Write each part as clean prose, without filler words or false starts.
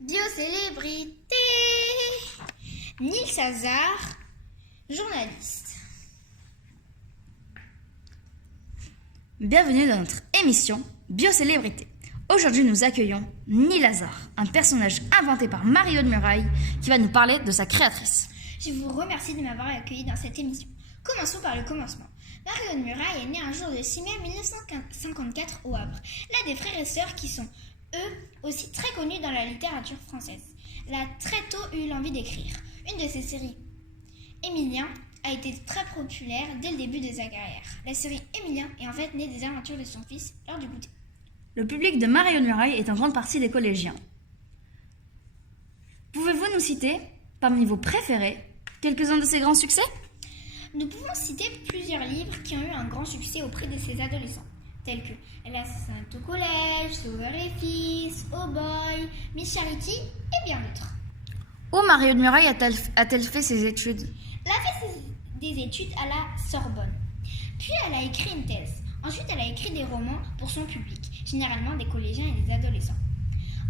Biocélébrité. Nils Hazard, journaliste. Bienvenue dans notre émission Biocélébrité. Aujourd'hui, nous accueillons Nils Hazard, un personnage inventé par Marie-Aude Muraille qui va nous parler de sa créatrice. Je vous remercie de m'avoir accueilli dans cette émission. Commençons par le commencement. Marie-Aude Muraille est née un jour de 6 mai 1954 au Havre, l'un des frères et sœurs qui sont, eux, aussi très connus dans la littérature française. Elle a très tôt eu l'envie d'écrire. Une de ses séries, Émilien, a été très populaire dès le début de sa carrière. La série Émilien est en fait née des aventures de son fils lors du goûter. Le public de Marie-Aude Muraille est en grande partie des collégiens. Pouvez-vous nous citer, parmi vos préférés, quelques-uns de ses grands succès ? Nous pouvons citer plusieurs livres qui ont eu un grand succès auprès de ces adolescents, tels que La Sainte au collège, Sauveur et Fils, Oh Boy, Miss Charity et bien d'autres. Où Marie-Aude Muraille a-t-elle fait ses études ? Elle a fait des études à la Sorbonne. Puis elle a écrit une thèse. Ensuite, elle a écrit des romans pour son public, généralement des collégiens et des adolescents.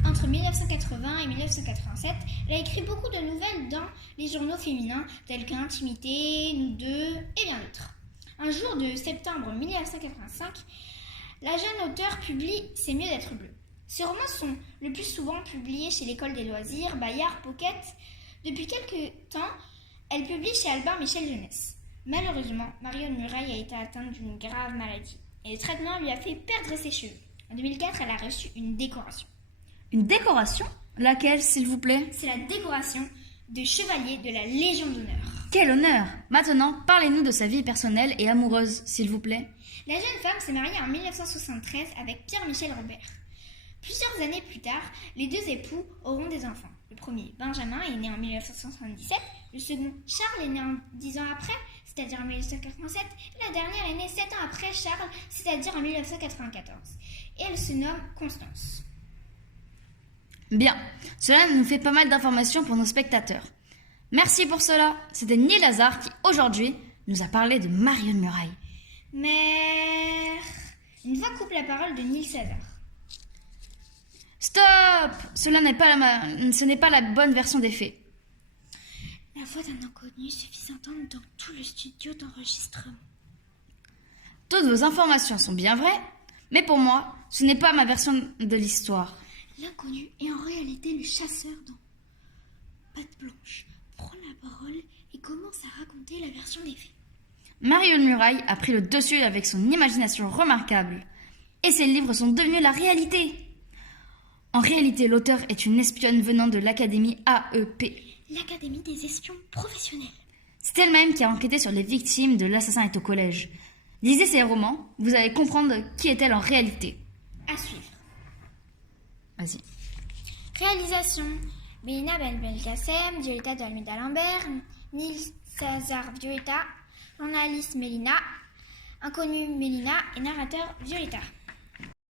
Entre 1980 et 1987, elle a écrit beaucoup de nouvelles dans les journaux féminins tels qu'Intimité, Nous deux et bien d'autres. Un jour de septembre 1985, la jeune auteure publie C'est mieux d'être bleu. Ces romans sont le plus souvent publiés chez l'École des loisirs, Bayard, Pocket. Depuis quelques temps, elle publie chez Albin Michel Jeunesse. Malheureusement, Marie-Aude Muraille a été atteinte d'une grave maladie et le traitement lui a fait perdre ses cheveux. En 2004, elle a reçu une décoration. Une décoration ? Laquelle, s'il vous plaît ? C'est la décoration de chevalier de la Légion d'honneur. Quel honneur ! Maintenant, parlez-nous de sa vie personnelle et amoureuse, s'il vous plaît. La jeune femme s'est mariée en 1973 avec Pierre-Michel Robert. Plusieurs années plus tard, les deux époux auront des enfants. Le premier, Benjamin, est né en 1977. Le second, Charles, est né 10 ans après, c'est-à-dire en 1987. Et la dernière est née 7 ans après Charles, c'est-à-dire en 1994. Et elle se nomme Constance. Bien, cela nous fait pas mal d'informations pour nos spectateurs. Merci pour cela. C'était Nils Hazard qui, aujourd'hui, nous a parlé de Marie-Aude Muraille. Mère... Une voix coupe la parole de Nils Hazard. Stop ! Ce n'est pas la bonne version des faits. La voix d'un inconnu se fit entendre dans tout le studio d'enregistrement. Toutes vos informations sont bien vraies, mais pour moi, ce n'est pas ma version de l'histoire. L'inconnu est en réalité le chasseur dans Patte Blanche, prend la parole et commence à raconter la version des faits. Marie-Aude Muraille a pris le dessus avec son imagination remarquable, et ses livres sont devenus la réalité. En réalité, l'auteur est une espionne venant de l'Académie AEP. L'Académie des espions professionnels. C'est elle-même qui a enquêté sur les victimes de L'assassin est au collège. Lisez ses romans, vous allez comprendre qui est-elle en réalité. À suivre. Vas-y. Réalisation. Mélina Belkacem, Violetta de Almeida Lambert, Nils Hazard Violetta, journaliste Mélina, inconnu Mélina et narrateur Violetta.